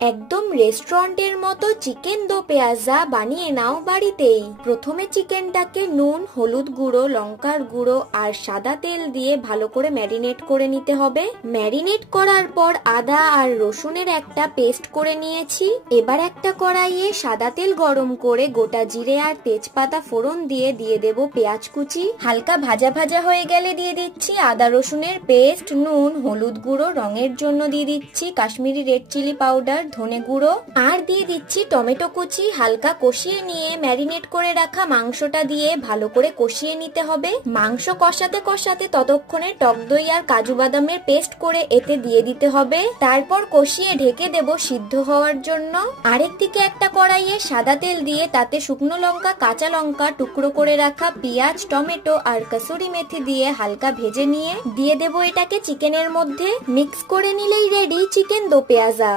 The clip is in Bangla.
একদম রেস্টুরেন্টের মতো চিকেন দো পেঁয়াজা বানিয়ে নাও বাড়িতেই। প্রথমে চিকেনটাকে নুন, হলুদ গুঁড়ো, লঙ্কার গুঁড়ো আর সাদা তেল দিয়ে ভালো করে ম্যারিনেট করে নিতে হবে। ম্যারিনেট করার পর আদা আর রসুনের একটা পেস্ট করে নিয়েছি। এবার একটা কড়াইয়ে সাদা তেল গরম করে গোটা জিরে আর তেজপাতা ফোড়ন দিয়ে দেব পেঁয়াজ কুচি। হালকা ভাজা ভাজা হয়ে গেলে দিয়ে দিচ্ছি আদা রসুনের পেস্ট, নুন, হলুদ গুঁড়ো, রঙের জন্য দিয়ে দিচ্ছি কাশ্মীরি রেড চিলি পাউডার, ধনে গুঁড়ো আর দিয়ে দিচ্ছি টমেটো কুচি। হালকা কষিয়ে নিয়ে ম্যারিনেট করে রাখা মাংসটা দিয়ে ভালো করে কষিয়ে নিতে হবে। মাংস কষাতে কষাতে ততক্ষণে টক দই আর কাজু বাদামের পেস্ট করে এতে দিয়ে দিতে হবে। তারপর কষিয়ে ঢেকে দেব সিদ্ধ হওয়ার জন্য। আরেকদিকে একটা কড়াইয়ে সাদা তেল দিয়ে তাতে শুকনো লঙ্কা, কাঁচা লঙ্কা, টুকরো করে রাখা পেঁয়াজ, টমেটো আর কসুরি মেথি দিয়ে হালকা ভেজে নিয়ে দিয়ে দেব এটাকে চিকেনের মধ্যে। মিক্স করে নিলেই রেডি চিকেন দো পেঁয়াজা।